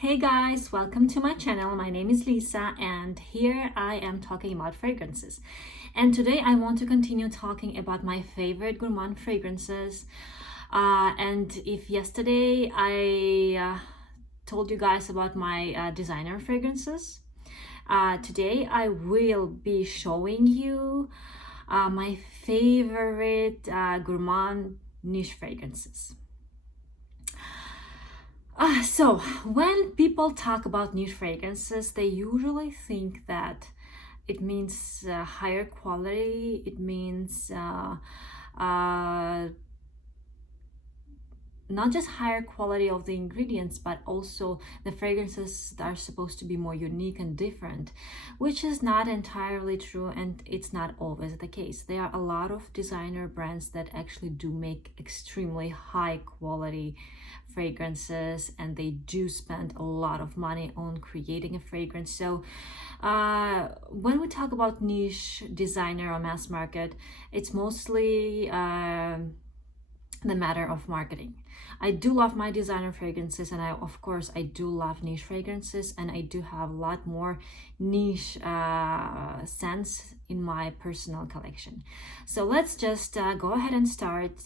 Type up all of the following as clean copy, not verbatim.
Hey guys, welcome to my channel. My name is Lisa and here I am talking about fragrances. And today I want to continue talking about my favorite Gourmand fragrances. And if yesterday I told you guys about my designer fragrances, today I will be showing you my favorite Gourmand niche fragrances. So when people talk about niche fragrances, they usually think that it means higher quality, it means not just higher quality of the ingredients, but also the fragrances that are supposed to be more unique and different, which is not entirely true, and it's not always the case. There are a lot of designer brands that actually do make extremely high quality fragrances, and they do spend a lot of money on creating a fragrance. So when we talk about niche, designer, or mass market, it's mostly the matter of marketing. I do love my designer fragrances, and of course I do love niche fragrances, and I do have a lot more niche scents in my personal collection. So let's just go ahead and start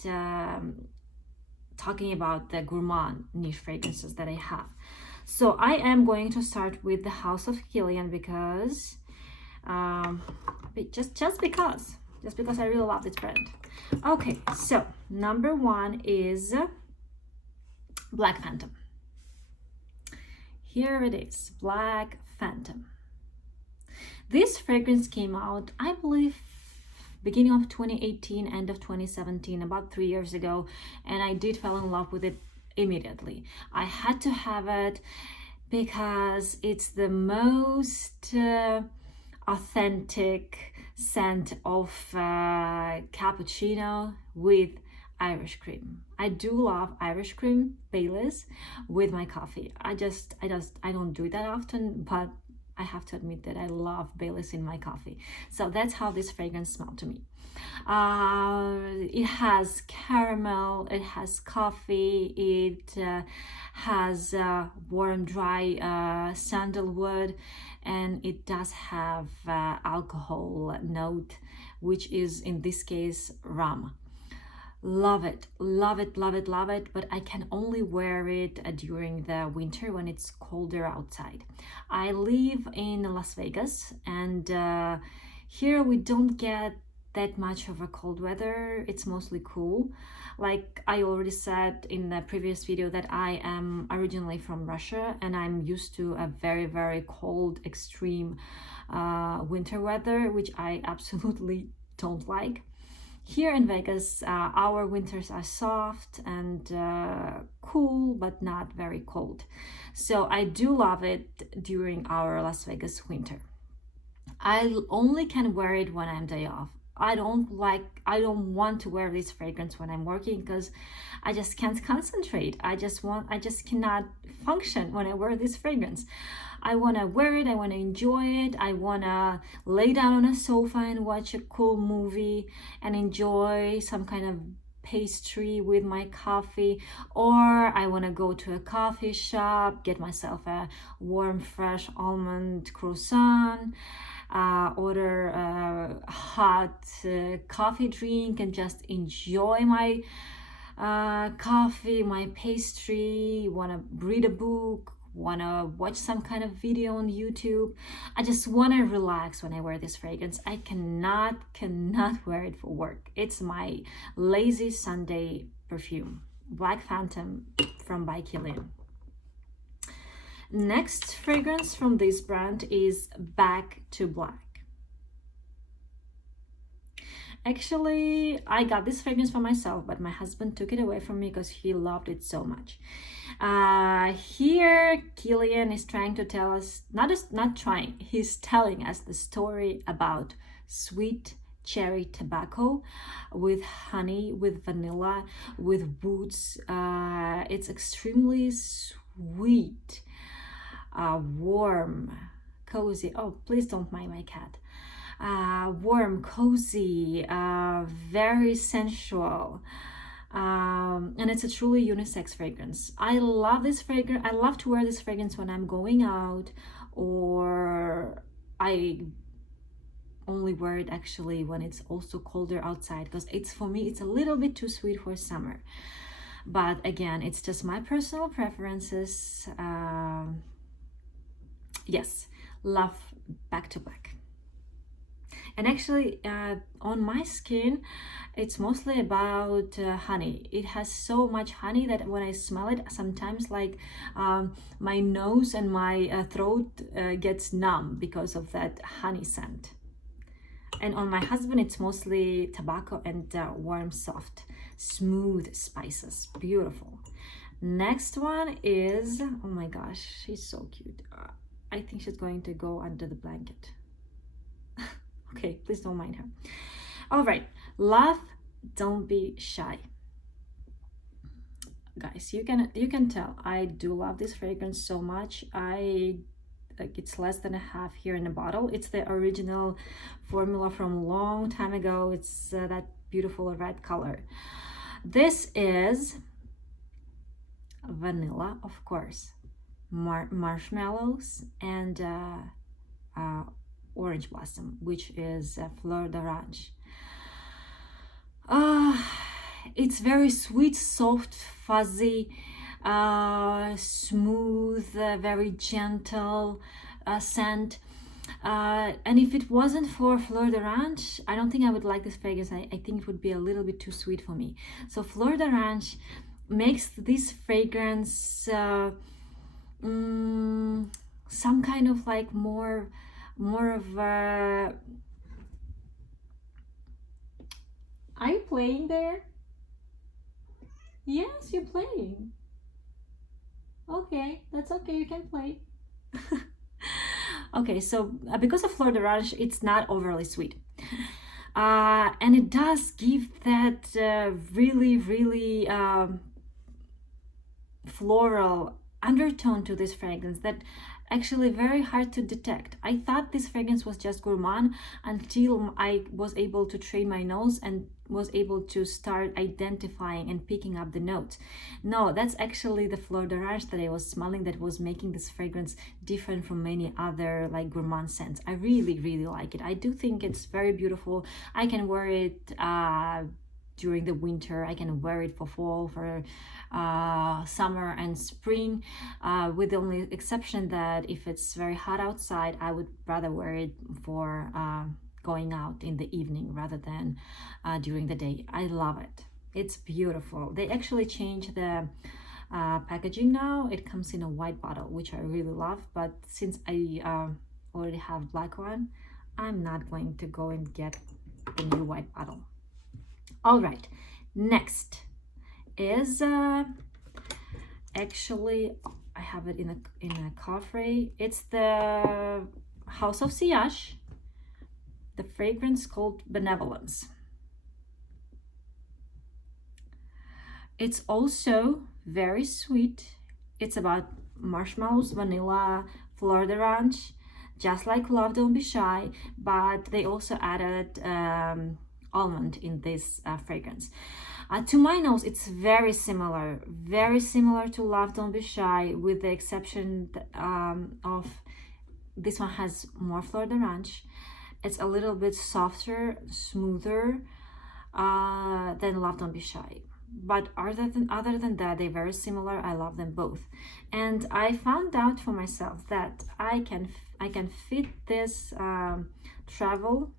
talking about the Gourmand niche fragrances that I have. So I am going to start with the House of Kilian because just because I really love this brand. Okay, so number one is Black Phantom. Here it is, Black Phantom. This fragrance came out, I believe, beginning of 2018, end of 2017, about 3 years ago, and I did fall in love with it immediately. I had to have it because it's the most authentic scent of cappuccino with Irish cream. I do love Irish cream Baileys with my coffee. I don't do it that often, but I have to admit that I love Baileys in my coffee. So that's how this fragrance smells to me. It has caramel, it has coffee, it has warm, dry sandalwood, and it does have alcohol note, which is in this case rum. Love it, love it, love it, love it, but I can only wear it during the winter when it's colder outside. I live in Las Vegas, and here we don't get that much of a cold weather. It's mostly cool. Like I already said in the previous video that I am originally from Russia, and I'm used to a very, very cold, extreme winter weather, which I absolutely don't like. Here in Vegas, our winters are soft and cool, but not very cold. So I do love it during our Las Vegas winter. I only can wear it when I'm day off. I don't want to wear this fragrance when I'm working because I just can't concentrate. I just cannot function when I wear this fragrance. I want to wear it, I want to enjoy it, I want to lay down on a sofa and watch a cool movie and enjoy some kind of pastry with my coffee, or I want to go to a coffee shop, get myself a warm, fresh almond croissant, order a hot coffee drink and just enjoy my coffee, my pastry, want to read a book, want to watch some kind of video on YouTube. I just want to relax when I wear this fragrance. I cannot wear it for work. It's my lazy Sunday perfume. Black Phantom from by Kilian. Next fragrance from this brand is Back to Black. Actually, I got this fragrance for myself, but my husband took it away from me because he loved it so much. Here, Kilian is trying to tell us, he's telling us the story about sweet cherry tobacco with honey, with vanilla, with woods. It's extremely sweet, warm, cozy. Oh, please don't mind my cat. Warm, cozy, very sensual. And it's a truly unisex fragrance. I love this fragrance. I love to wear this fragrance when I'm going out, or I only wear it actually when it's also colder outside, because it's, for me, it's a little bit too sweet for summer. But again, it's just my personal preferences. Yes, love back to back. And actually, on my skin, it's mostly about honey. It has so much honey that when I smell it, sometimes like my nose and my throat gets numb because of that honey scent. And on my husband, it's mostly tobacco and warm, soft, smooth spices. Beautiful. Next one is, oh my gosh, she's so cute. I think she's going to go under the blanket. Okay, please don't mind her. All right, love, don't be shy. Guys, you can tell I do love this fragrance so much. Like, it's less than a half here in a bottle. It's the original formula from a long time ago. It's that beautiful red color. This is vanilla, of course, marshmallows, and orange blossom, which is fleur d'orange. It's very sweet, soft, fuzzy, smooth, very gentle scent. And if it wasn't for fleur d'orange, I don't think I would like this fragrance. I think it would be a little bit too sweet for me. So fleur d'orange makes this fragrance some kind of like more of a... Are you playing there? Yes, you're playing. Okay, that's okay, you can play. Okay, so because of fleur d'orange, it's not overly sweet. And it does give that really floral undertone to this fragrance that actually very hard to detect. I thought this fragrance was just Gourmand until I was able to train my nose and was able to start identifying and picking up the notes. No, that's actually the fleur d'orange that I was smelling that was making this fragrance different from many other like Gourmand scents. I really like it. I do think it's very beautiful. I can wear it during the winter. I can wear it for fall, for summer and spring, with the only exception that if it's very hot outside, I would rather wear it for going out in the evening rather than during the day. I love it. It's beautiful. They actually changed the packaging now. It comes in a white bottle, which I really love, but since I already have black one, I'm not going to go and get the new white bottle. All right, next is actually I have it in a coffret. It's the House of Sillage, the fragrance called Benevolence. It's also very sweet. It's about marshmallows, vanilla, fleur d'orange, just like Love Don't Be Shy, but they also added almond in this fragrance. To my nose, it's very similar to Love Don't Be Shy, with the exception of this one has more fleur d'orange. It's a little bit softer, smoother than Love Don't Be Shy. But other than that, they're very similar. I love them both, and I found out for myself that I can fit this travel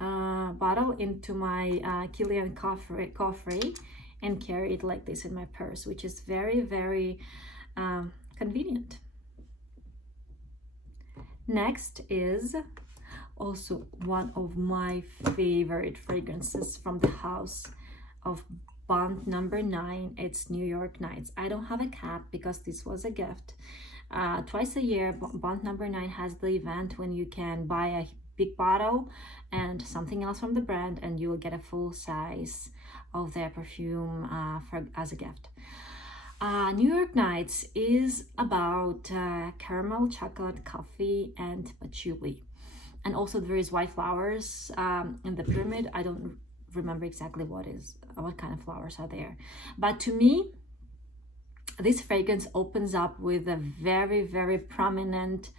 bottle into my Kilian coffret and carry it like this in my purse, which is very convenient. Next is also one of my favorite fragrances from the house of Bond number 9. It's New York Nights. I don't have a cap because this was a gift. Twice a year, Bond number 9 has the event when you can buy a big bottle and something else from the brand, and you will get a full size of their perfume as a gift. New York Nights is about caramel, chocolate, coffee, and patchouli, and also there is white flowers in the pyramid. I don't remember exactly what kind of flowers are there. But to me, this fragrance opens up with a very, very prominent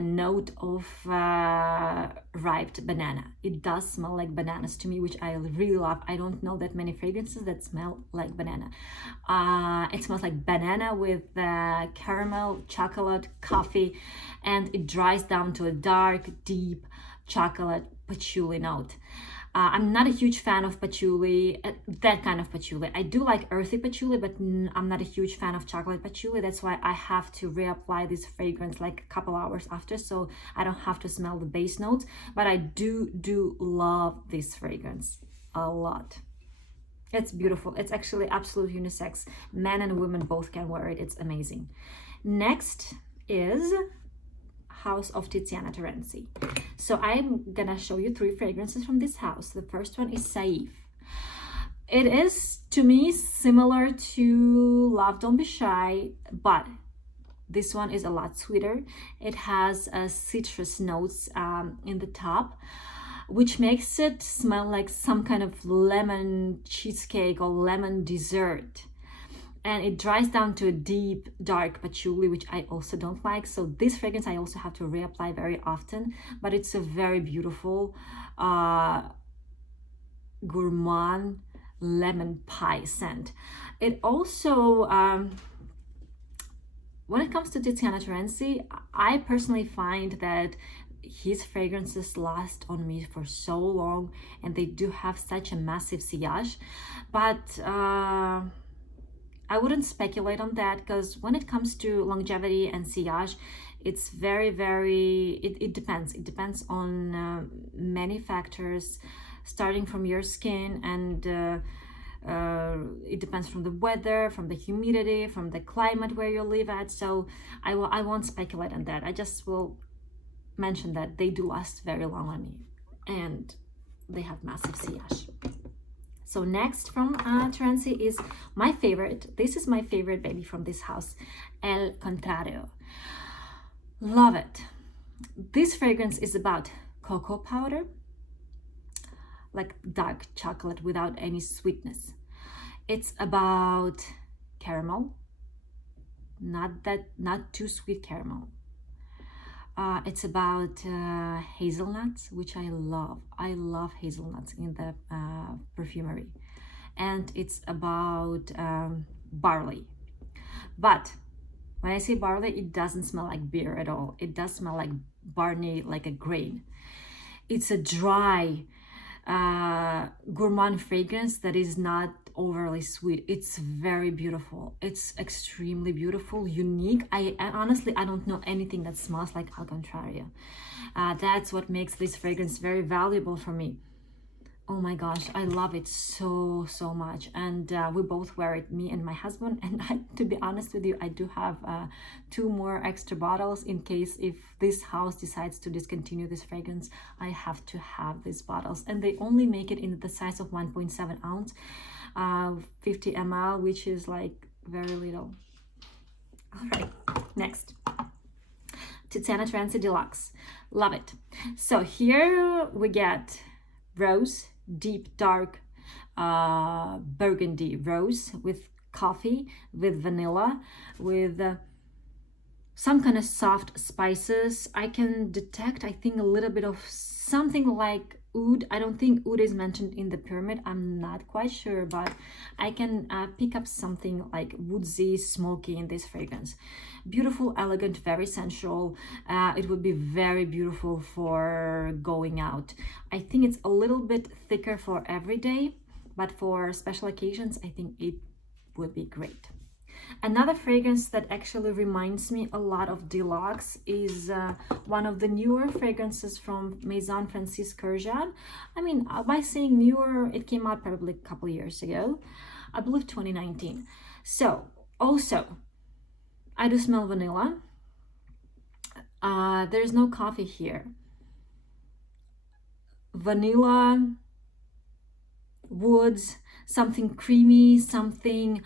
note of ripe banana. It does smell like bananas to me, which I really love. I don't know that many fragrances that smell like banana. It smells like banana with caramel, chocolate, coffee, and it dries down to a dark, deep chocolate patchouli note. I'm not a huge fan of patchouli, that kind of patchouli. I do like earthy patchouli, but I'm not a huge fan of chocolate patchouli. That's why I have to reapply this fragrance like a couple hours after, so I don't have to smell the base notes. But I do love this fragrance a lot. It's beautiful. It's actually absolute unisex. Men and women both can wear it. It's amazing. Next is House of Tiziana Terenzi. So I'm gonna show you 3 fragrances from this house. The first one is Saiph. It is, to me, similar to Love Don't Be Shy, but this one is a lot sweeter. It has citrus notes in the top, which makes it smell like some kind of lemon cheesecake or lemon dessert. And it dries down to a deep, dark patchouli, which I also don't like. So this fragrance I also have to reapply very often, but it's a very beautiful gourmand lemon pie scent. It also, when it comes to Tiziana Terenzi, I personally find that his fragrances last on me for so long, and they do have such a massive sillage, but I wouldn't speculate on that, because when it comes to longevity and sillage, it's very, it depends. It depends on many factors, starting from your skin, and it depends from the weather, from the humidity, from the climate where you live at. So I won't speculate on that. I just will mention that they do last very long on me, and they have massive sillage. So next from Terenzi is my favorite. This is my favorite baby from this house, El Contrario. Love it. This fragrance is about cocoa powder, like dark chocolate without any sweetness. It's about caramel, not too sweet caramel. It's about hazelnuts, which I love. I love hazelnuts in the perfumery. And it's about barley. But when I say barley, it doesn't smell like beer at all. It does smell like barley, like a grain. It's a dry gourmand fragrance that is not overly sweet. It's very beautiful. It's extremely beautiful, unique. I honestly, I don't know anything that smells like El Contrario. That's what makes this fragrance very valuable for me. Oh my gosh, I love it so much, and we both wear it, me and my husband. And to be honest with you, I do have 2 more extra bottles in case if this house decides to discontinue this fragrance. I have to have these bottles, and they only make it in the size of 1.7 ounce, 50 ml, which is like very little. All right, next, Tiziana Terenzi Deluxe. Love it. So here we get rose, deep dark burgundy rose with coffee, with vanilla, with some kind of soft spices. I can detect, I think, a little bit of something like oud. I don't think oud is mentioned in the pyramid. I'm not quite sure, but I can pick up something like woodsy, smoky in this fragrance. Beautiful, elegant, very sensual. It would be very beautiful for going out. I think it's a little bit thicker for every day, but for special occasions, I think it would be great. Another fragrance that actually reminds me a lot of Deluxe is one of the newer fragrances from Maison Kurzian. I mean, by saying newer, it came out probably a couple years ago, I believe 2019. So also, I do smell vanilla. There's no coffee here. Vanilla, woods, something creamy, something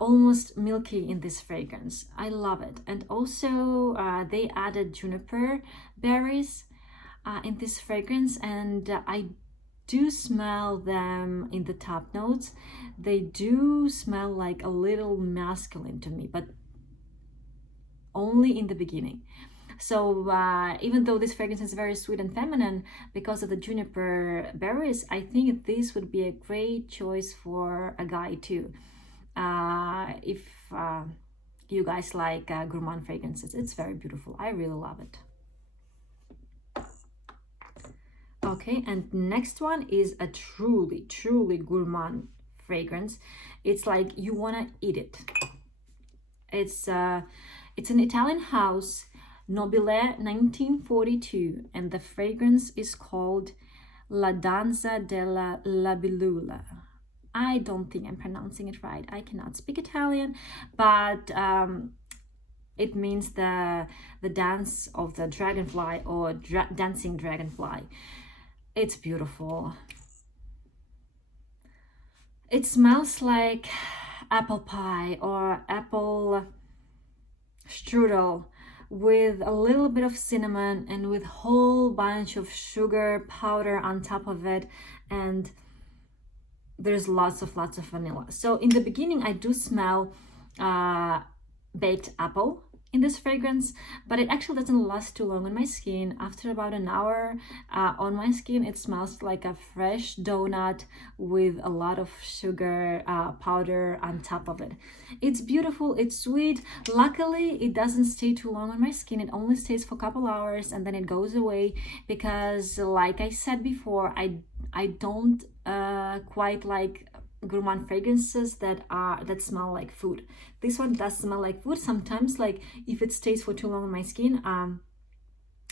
almost milky in this fragrance. I love it. And also they added juniper berries in this fragrance, and I do smell them in the top notes. They do smell like a little masculine to me, but only in the beginning. So even though this fragrance is very sweet and feminine because of the juniper berries, I think this would be a great choice for a guy too. If you guys like Gourmand fragrances, it's very beautiful. I really love it. Okay, and next one is a truly gourmand fragrance. It's like you wanna eat it. It's an Italian house, Nobile 1942, and the fragrance is called La Danza della Libellula. I don't think I'm pronouncing it right. I cannot speak Italian, but it means the dance of the dragonfly, or dancing dragonfly. It's beautiful. It smells like apple pie or apple strudel with a little bit of cinnamon and with whole bunch of sugar powder on top of it, and there's lots of vanilla. So in the beginning I do smell baked apple in this fragrance, but it actually doesn't last too long on my skin. After about an hour on my skin, it smells like a fresh donut with a lot of sugar powder on top of it. It's beautiful, it's sweet. Luckily, it doesn't stay too long on my skin. It only stays for a couple hours and then it goes away because, like I said before, I don't quite like gourmand fragrances that smell like food. This one does smell like food. Sometimes, like if it stays for too long on my skin,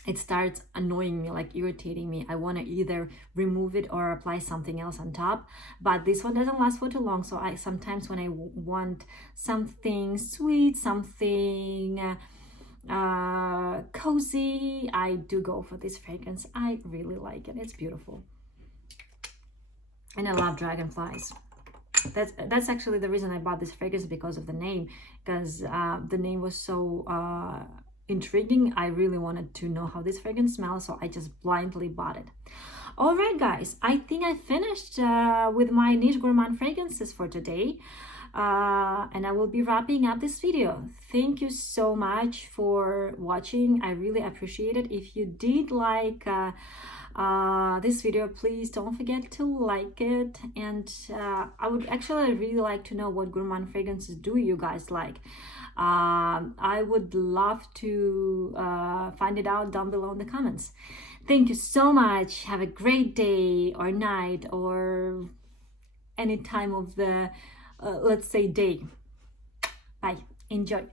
it starts annoying me, like irritating me. I want to either remove it or apply something else on top, but this one doesn't last for too long. So I sometimes, when I want something sweet, something cozy, I do go for this fragrance. I really like it. It's beautiful, and I love dragonflies. That's actually the reason I bought this fragrance, because of the name, because the name was so intriguing. I really wanted to know how this fragrance smells, so I just blindly bought it. All right, guys, I think I finished with my niche gourmand fragrances for today, and I will be wrapping up this video. Thank you so much for watching. I really appreciate it. If you did like this video, please don't forget to like it, and I would actually really like to know what gourmand fragrances do you guys like. I would love to find it out down below in the comments. Thank you so much. Have a great day or night or any time of the let's say day. Bye. Enjoy.